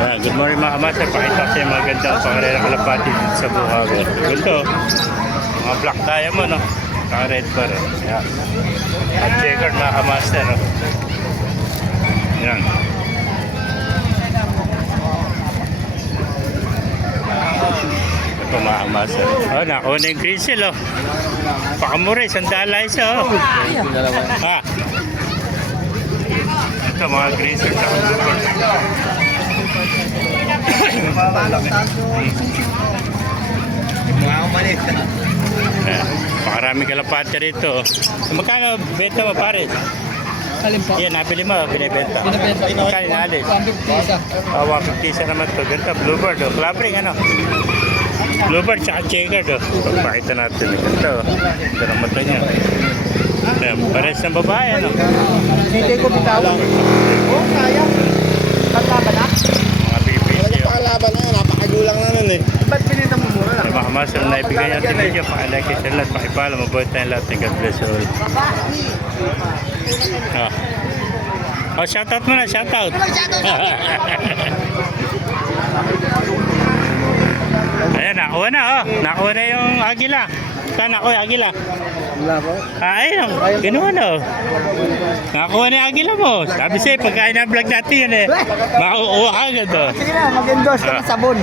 Good morning mga kamaster. Pakita ko sa mga ganda pangalan ng kalapati dito sa Bukawi. Ganito, mga black diamond, no? Naka-red pa rin. Yan. At checkered mga kamaster, no? Yan. Ito mga kamaster. Oh, nakuha na yung grizzle, oh. Pakamura, $1 isa, oh. Ha? Ito mga grizzle sa kalapati. Pakarami kalapati rito. Magkano benta mo pare? Alin po? Yan, nabili mo, binibenta. Binibenta. Magkano inalis? 150 isa. 150 isa naman to. Ganito, bluebird, oh. Clubbing, ano? Bluebird, tsaka checkered, oh. Pagpakita natin. Ganito, oh. Ito ang mata niya. Ayan, pares ng babae, ano? Hindi ko bitawan. Oo, kaya. Paglaban na? Mga BBC, oh. Pakalaban na, napakagulang na nun eh. Ba't pinita mo mura lang? Mga master na ibigay natin video. Pakilike sa lahat, pakipala, mabuhay tayong lahat. God bless you all. Oh, shoutout mo na, shoutout. Ayan, nakuha na, oh. Nakuha na yung agila. Saan nakuha yung agila? Wala po. Ayun, kinuha na, oh. Nakuha na yung agila mo. Sabi sa'yo, pagkain na vlog natin yun eh. Makukuha ka agad, oh. Sige na, mag-endorse ka ng sabon.